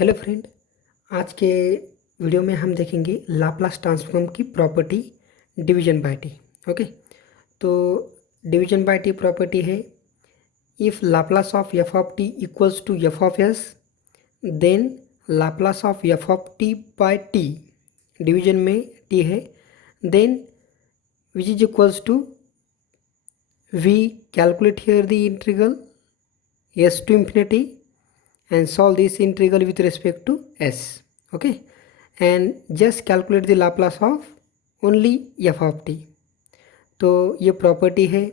Hello friend. आज के वीडियो में हम देखेंगे लाप्लास ट्रांसफॉर्म की property division by T. Okay, तो डिवीजन बाय टी प्रॉपर्टी है, if Laplace of f of t equals to f of s then Laplace of f of t by t, division में t है, then which is equals to we calculate here the integral s to infinity and solve this integral with respect to s. Okay, and just calculate the Laplace of only f of t. तो ये प्रॉपर्टी है,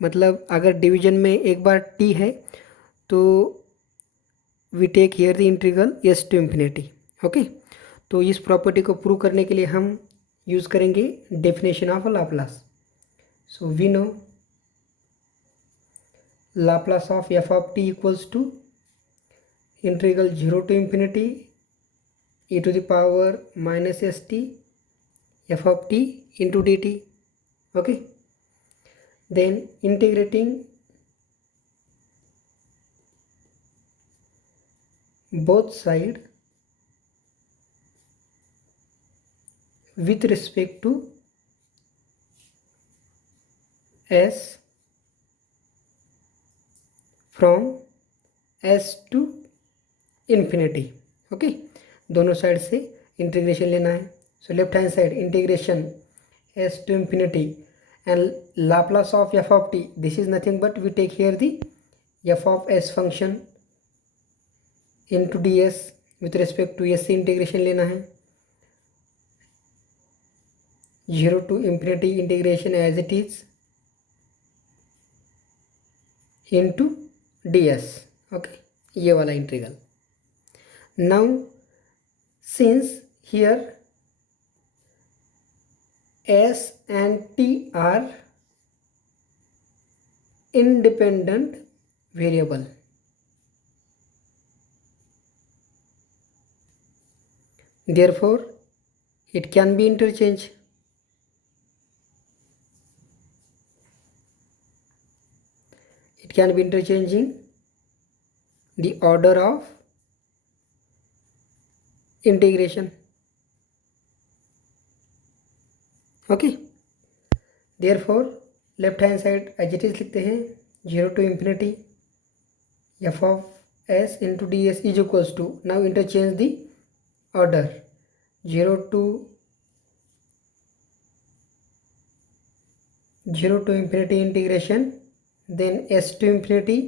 मतलब अगर डिवीजन में एक बार t है तो we take here the integral s to infinity. Okay, तो इस प्रॉपर्टी को प्रूव करने के लिए हम यूज़ करेंगे definition of Laplace. So we know Laplace of f of t equals to integral 0 to infinity e to the power minus s t f of t into d t. Okay, then integrating both side with respect to s from s to infinity. Okay, दोनों side से integration लेना है। So left hand side integration s to infinity and Laplace of f of t, this is nothing but we take here the f of s function into D s, with respect to s से integration लेना है। 0 to infinity integration as it is into D s. Okay, ये वाला integral. Now since here s and t are independent variable, therefore it can be interchanged. It can be interchanging the order of integration. Okay, therefore left hand side as it is लिखते हैं 0 to infinity f of s into d s is equals to, now interchange the order 0 to infinity integration then s to infinity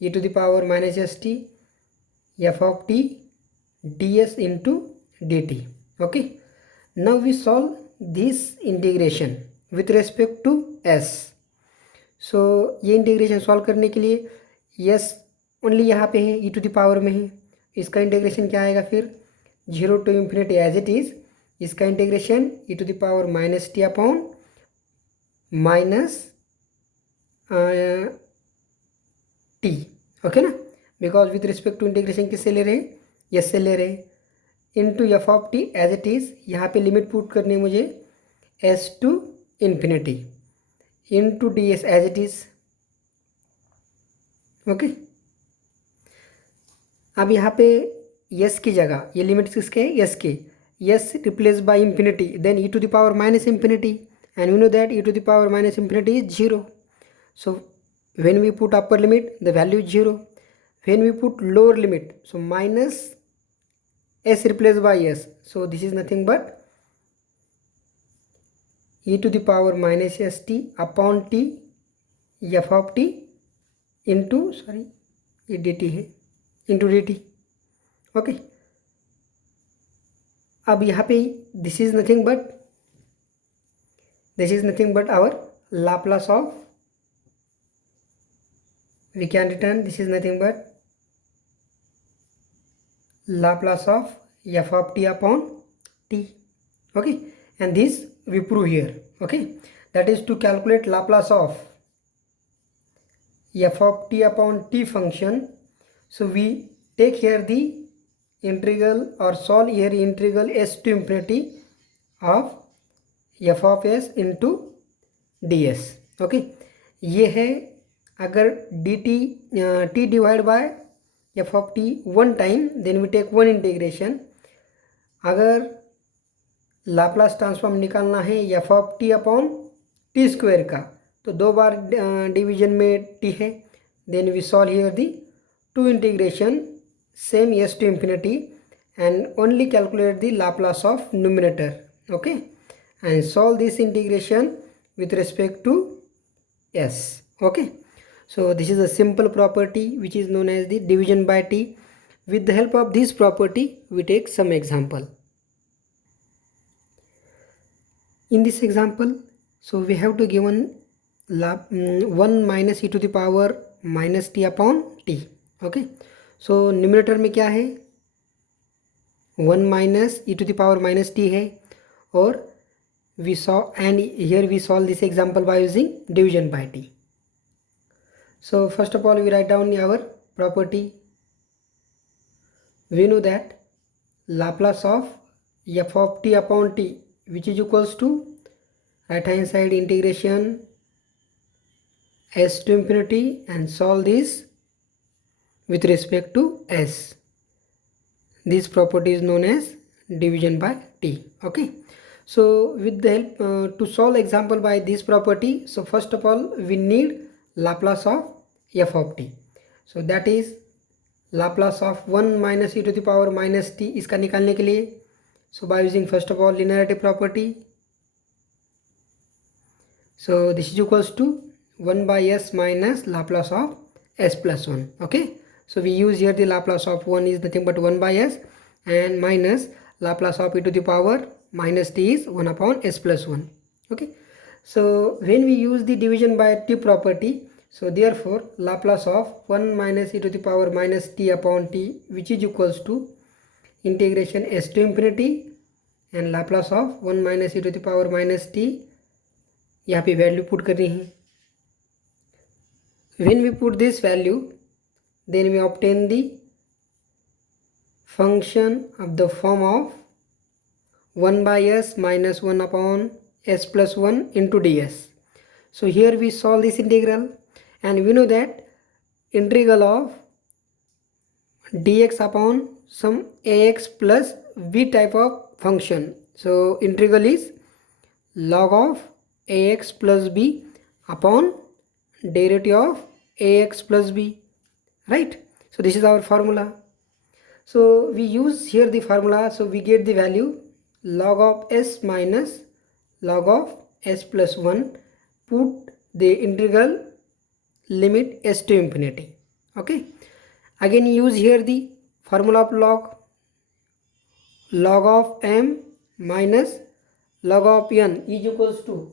e to the power minus s t f of t ds into dt. Okay, now we solve this integration with respect to s. so ये integration solve करने के लिए s only यहाँ पे है, e to the power में है, इसका इंटीग्रेशन क्या आएगा फिर 0 to infinity as it is, इसका integration e to the power minus T upon minus T. Okay ना, because with respect to integration किससे ले रहे हैं, यस से ले रहे हैं, into F of T as it is, यहाँ पे लिमिट पुट करनी है मुझे S to infinity into D S as it is. Okay, अब यहाँ पे यस की जगह ये लिमिट किसके है, यस के, s replace by infinity then e to the power minus infinity and we know that e to the power minus infinity is 0. So when we put upper limit the value is 0, when we put lower limit so minus s replaced by s, so this is nothing but e to the power minus st upon t f of t into sorry ये dt है into dt. Okay, अब यहाँ पे this is nothing but our Laplace of, we can return this is nothing but Laplace of f of t upon t. Okay, and this we prove here. Okay, that is to calculate Laplace of f of t upon t function. So we take here the integral or solve here integral s to infinity of f of s into ds. Okay, ये है अगर dt t divide by f of t one time, then we take one integration. अगर Laplace transform निकालना है f of t upon t square का, तो 2 बार division में टी है, then we solve here the two integration same s to infinity and only calculate the Laplace of numerator, okay, and solve this integration with respect to s, okay. So this is a simple property which is known as the division by t. With the help of this property we take some example. In this example, so we have to given 1 minus e to the power minus t upon t, okay. So numerator में क्या है, 1 minus e to the power minus t है, और we saw and here we solve this example by using division by t. So first of all we write down our property. We know that Laplace of f of t upon t, which is equals to right hand side integration s to infinity and solve this with respect to s. This property is known as division by t, okay. So with the help to solve example by this property, so first of all we need Laplace of f of t. So that is Laplace of 1 minus e to the power minus t. इसका निकालने के लिए, so by using first of all linearity property, so this is equals to 1 by s minus Laplace of s plus 1, okay. So we use here the Laplace of 1 is nothing but 1 by s and minus Laplace of e to the power minus t is 1 upon s plus 1, okay. So when we use the division by t property, so therefore Laplace of 1 minus e to the power minus t upon t, which is equals to integration s to infinity and Laplace of 1 minus e to the power minus t, यहाँ पे value put करनी है. When we put this value, then we obtain the function of the form of 1 by s minus 1 upon s plus 1 into ds. So here we solve this integral, and we know that integral of dx upon some ax plus b type of function. So integral is log of ax plus b upon derivative of ax plus b, right. So this is our formula. So we use here the formula, so we get the value log of s minus log of s plus 1, put the integral limit s to infinity, okay. Again use here the formula of log of m minus log of n is equals to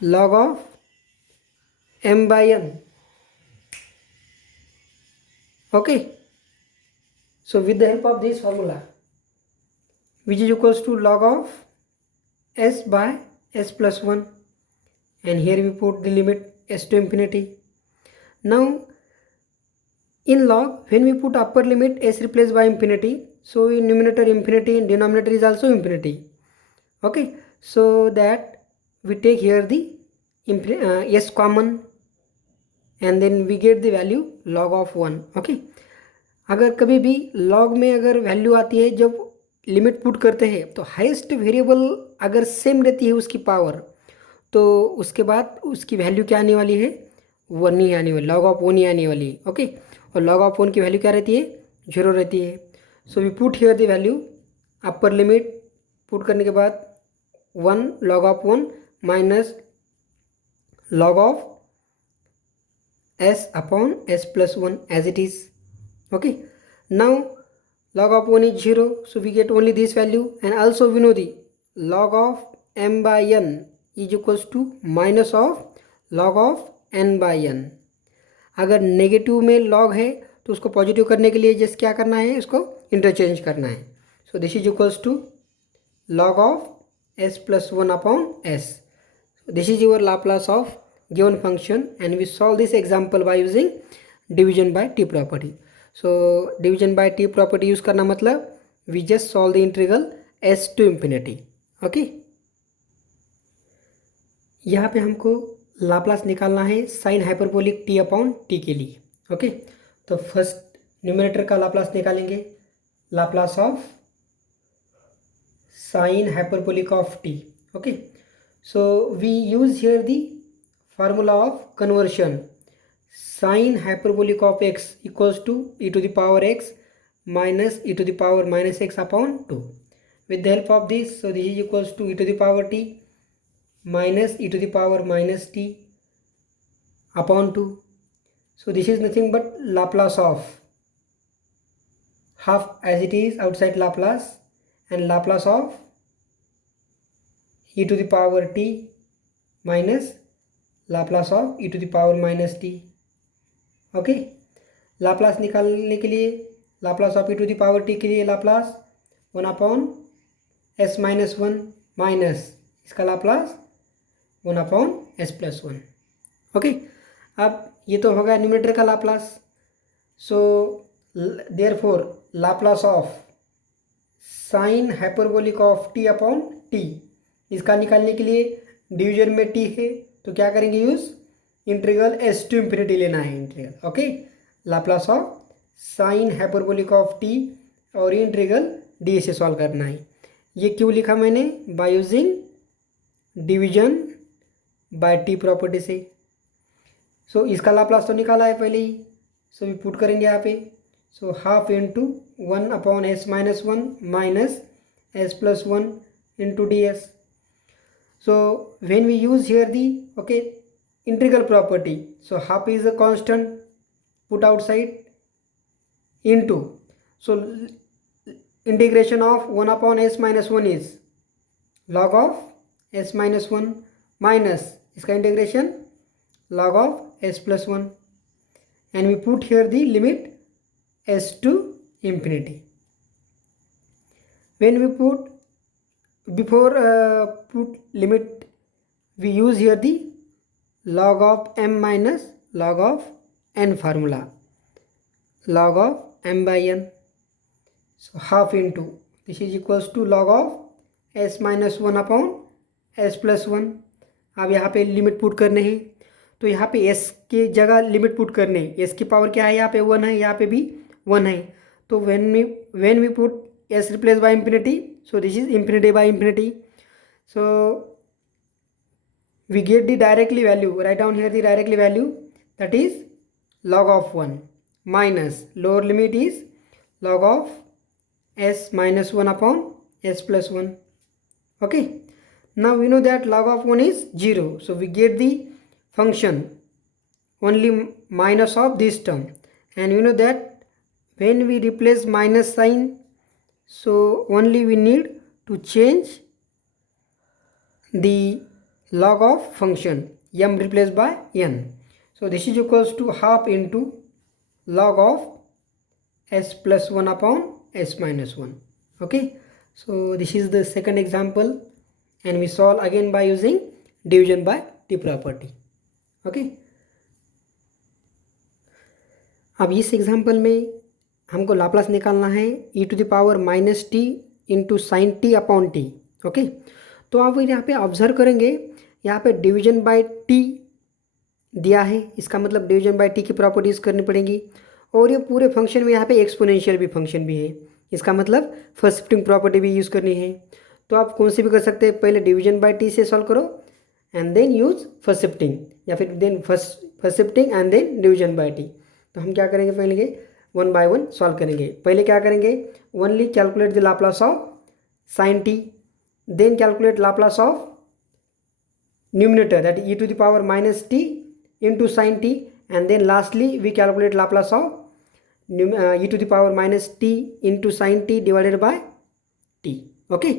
log of m by n, okay. So with the help of this formula, which is equals to log of s by s plus 1, and here we put the limit s to infinity. Now in log, when we put upper limit s replaced by infinity, so in numerator infinity and denominator is also infinity, okay. So that we take here the s common, and then we get the value log of 1, okay. अगर कभी भी लॉग में अगर वैल्यू आती है, जब limit put करते हैं, तो हाईएस्ट वेरिएबल अगर सेम रहती है उसकी पावर, तो उसके बाद उसकी वैल्यू क्या आने वाली है, 1 ही आने वाली, लॉग ऑफ 1 ही आने वाली है, ओके. और लॉग ऑफ 1 की वैल्यू क्या रहती है, 0 रहती है. So we put here the value upper limit put करने के बाद 1 log of 1 minus log of s upon s plus 1 as it is, okay. Now log of 1 is 0, so we get only this value, and also we know the log of m by n is equals to minus of log of n by n. अगर नेगेटिव में लॉग है तो उसको पॉजिटिव करने के लिए जस्ट क्या करना है, उसको इंटरचेंज करना है. So this is equals to log of s plus 1 upon s. This is your Laplace of given function, and we solve this example by using division by t property. So division by t property use करना मतलब we just solve the integral s to infinity, okay. यहाँ पे हमको लाप्लास निकालना है sine hyperbolic t upon t के लिए, ओके. तो फर्स्ट न्यूमरेटर का लाप्लास निकालेंगे, Laplace of sine hyperbolic of T. Okay, so we use here the formula of conversion. Sine hyperbolic of x equals to e to the power x minus e to the power minus x upon 2. With the help of this, so this is equals to e to the power t minus e to the power minus t upon 2. So this is nothing but Laplace of half as it is outside Laplace, and Laplace of e to the power t minus Laplace of e to the power minus t. Okay, Laplace निकालने के लिए Laplace of e to the power t के लिए Laplace 1/s minus 1 minus इसका Laplace 1/s+1. Okay, अब ये तो होगा न्यूमरेटर का Laplace. So therefore Laplace of sine hyperbolic of t upon t, इसका निकालने के लिए डिवीजन में t है तो क्या करेंगे, use integral s to infinity लेना है integral. Okay, Laplace of sine hyperbolic of t और ये इंटीग्रल ds से सॉल्व करना है. ये क्यों लिखा मैंने, bye using division bye t property से. सो इसका लाप्लास तो निकाला है पहले ही, सो भी पुट करेंगे यहाँ पे. So half into 1/s minus 1 minus s+1 into ds. So when we use here the integral property, so half is a constant put outside into, so integration of 1/s minus 1 is log of s minus 1 minus इसका integration log of s+1, and we put here the limit s to infinity. When we put before put limit, we use here the log of m minus log of n formula, log of m by n. So half into this is equals to log of s minus 1 upon s+1. अब यहाँ पे limit put करने हैं, तो यहाँ पे s के जगह लिमिट पुट करने हैं. s की पावर क्या है, यहाँ पे 1 है, यहाँ पे भी 1 है. तो when we put s replaced by infinity, so this is infinity by infinity. So we get the directly value, write down here the directly value, that is log of 1 minus lower limit is log of s minus 1 upon s+1. Okay, now we know that log of 1 is 0, so we get the function only minus of this term, and you know that when we replace minus sign, so only we need to change the log of function m replaced by n. So this is equals to half into log of s+1 upon s minus 1. Okay, so this is the second example, and we solve again by using division by t property. Okay, अब इस एग्जाम्पल में हमको लाप्लास निकालना है e to the power minus T into sine t upon t. Okay, तो आप यहाँ पे ऑब्जर्व करेंगे, यहाँ पे डिवीजन बाय टी दिया है, इसका मतलब डिवीजन बाय टी की प्रॉपर्टीज़ करनी पड़ेगी. और ये पूरे फंक्शन में यहाँ पे एक्सपोनेंशियल भी फंक्शन भी है, इसका मतलब फर्स्ट शिफ्टिंग प्रॉपर्टी भी यूज़ करनी है. तो आप कौन सी भी कर सकते हैं, पहले डिवीजन बाय टी से सॉल्व करो and then use first shifting, या फिर then first shifting and then division by t. तो हम क्या करेंगे, पहले 1 by 1 सॉल्व करेंगे. पहले क्या करेंगे, only calculate the Laplace of sine T, then calculate Laplace of numerator, that e to the power minus T into sine T, and then lastly we calculate Laplace of e to the power minus T into sine T divided by T. Okay,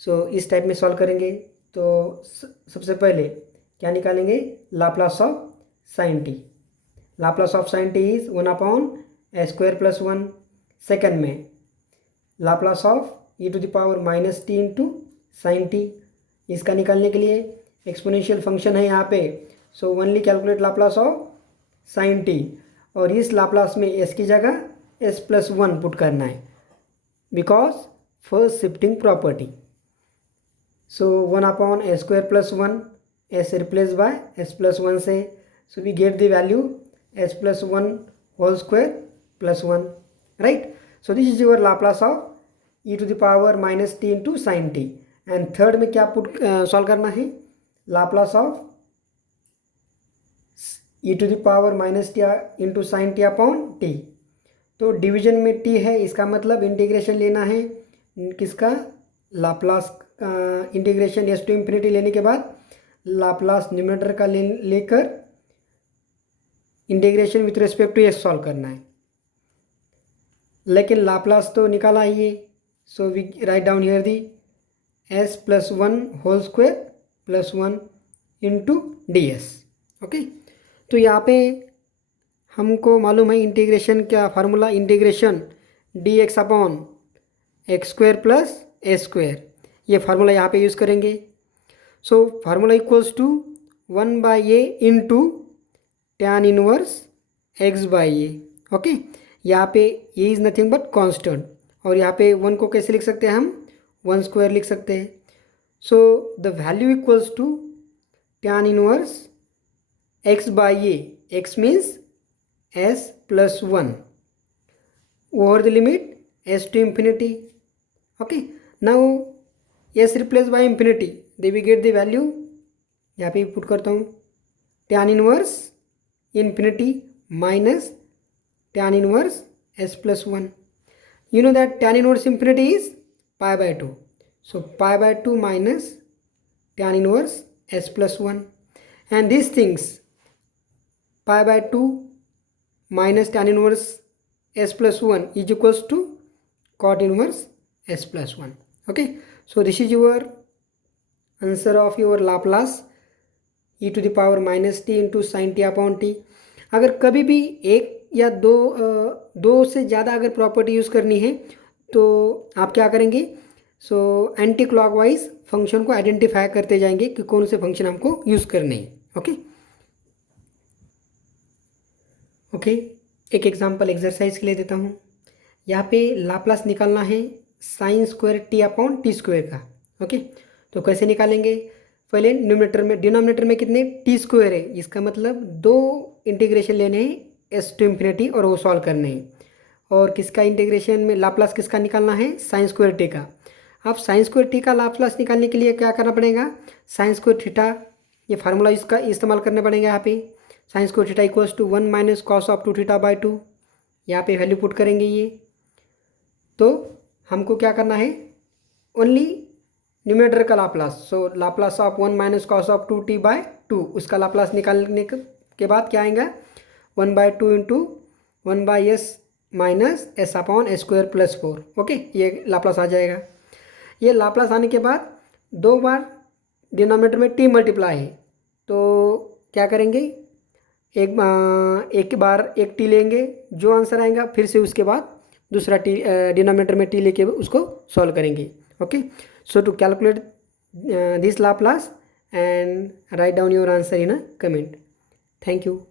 so इस type में सॉल्व करेंगे. तो सबसे पहले क्या निकालेंगे, Laplace of sine T. Laplace of sine T is 1/s² + 1. Second में Laplace of e to the power minus T into sine T, इसका निकालने के लिए एक्सपोनेंशियल फंक्शन है यहाँ पे, so only calculate Laplace of sine T, और इस लाप्लास में s की जगह s+1 पुट करना है because first shifting property. So 1/s² + 1, s replace by s+1 से, so we get the value s+1 whole square plus 1, right? So this is your Laplace of e to the power minus t into sin t. And third में क्या put solve करना है, Laplace of e to the power minus t into sin t upon t. तो division में t है, इसका मतलब integration लेना है किसका, Laplace integration s to infinity लेने के बाद लाप्लास न्यूमरेटर का लेकर integration with respect to s solve करना है। लेकिन लाप्लास तो निकाला ही है, so we write down here the s plus 1 whole square plus 1 into d s. Okay, तो यहाँ पे हमको मालूम है इंटीग्रेशन क्या formula, integration d x upon x square plus a square, ये फार्मूला यहाँ पे यूज़ करेंगे। So formula equals to 1 by a into tan inverse x by a. Okay, यहाँ पे a is nothing but constant, और यहाँ पे 1 को कैसे लिख सकते हैं हम, 1 स्क्वायर लिख सकते हैं। So the value equals to tan inverse x by a, x means s plus 1 over the limit s to infinity. Okay, now s replaced by infinity, they will get the value, यहाँ पे पुट करता हूँ tan inverse infinity minus tan inverse s plus 1. You know that tan inverse infinity is pi by 2, so pi by 2 minus tan inverse s plus 1, and these things pi by 2 minus tan inverse s plus 1 is equals to cot inverse s plus 1. Okay, so this is your answer of your Laplace e to the power minus t into sin t upon t. अगर कभी भी एक या दो से ज़्यादा अगर property use करनी है तो आप क्या करेंगे, सो एंटी क्लॉकवाइज फंक्शन को आइडेंटिफाई करते जाएंगे कि कौन से फंक्शन हमको यूज़ करने हैं। ओके ओके, एक एग्जांपल एक्सरसाइज के लिए देता हूँ। यहाँ पे लाप्लास निकालना है sign square T upon t square का। ओके, तो कैसे निकालेंगे, पहले न्यूमरेटर में, डिनोमिनेटर में कितने टी स्क्वायर है, इसका मतलब 2 इंटीग्रेशन लेने हैं एस टू इन्फिनिटी और वो सॉल्व करने हैं। और किसका इंटीग्रेशन में लाप्लास किसका निकालना है, साइन स्क्वायर टी का। अब साइन स्क्वायर टी का लाप्लास निकालने के लिए क्या करना पड़ेगा, साइन स्क्वायर थीटा, ये फार्मूला इसका इस्तेमाल करने पड़ेगा। यहाँ पे sine square theta equals to 1 minus cos of 2 theta by 2, यहाँ पे वैल्यू पुट करेंगे ये। तो हमको क्या करना है, ओनली न्यूमरेटर का Laplace, so Laplace of 1 minus cos of 2 T by 2, उसका लाप्लास निकालने के बाद क्या आएगा, 1 बाई 2 इंटू 1 by S minus S upon S square plus 4। ओके, ये लाप्लास आ जाएगा। ये लाप्लास आने के बाद 2 बार डिनोमिनेटर में टी मल्टीप्लाई है, तो क्या करेंगे, एक बार एक टी लेंगे, जो आंसर आएगा फिर से उसके बाद दूसरा टी डिनोमिनेटर में टी लेके उसको सॉल्व करेंगे। Okay, so to calculate this Laplace and write down your answer in a comment. Thank you.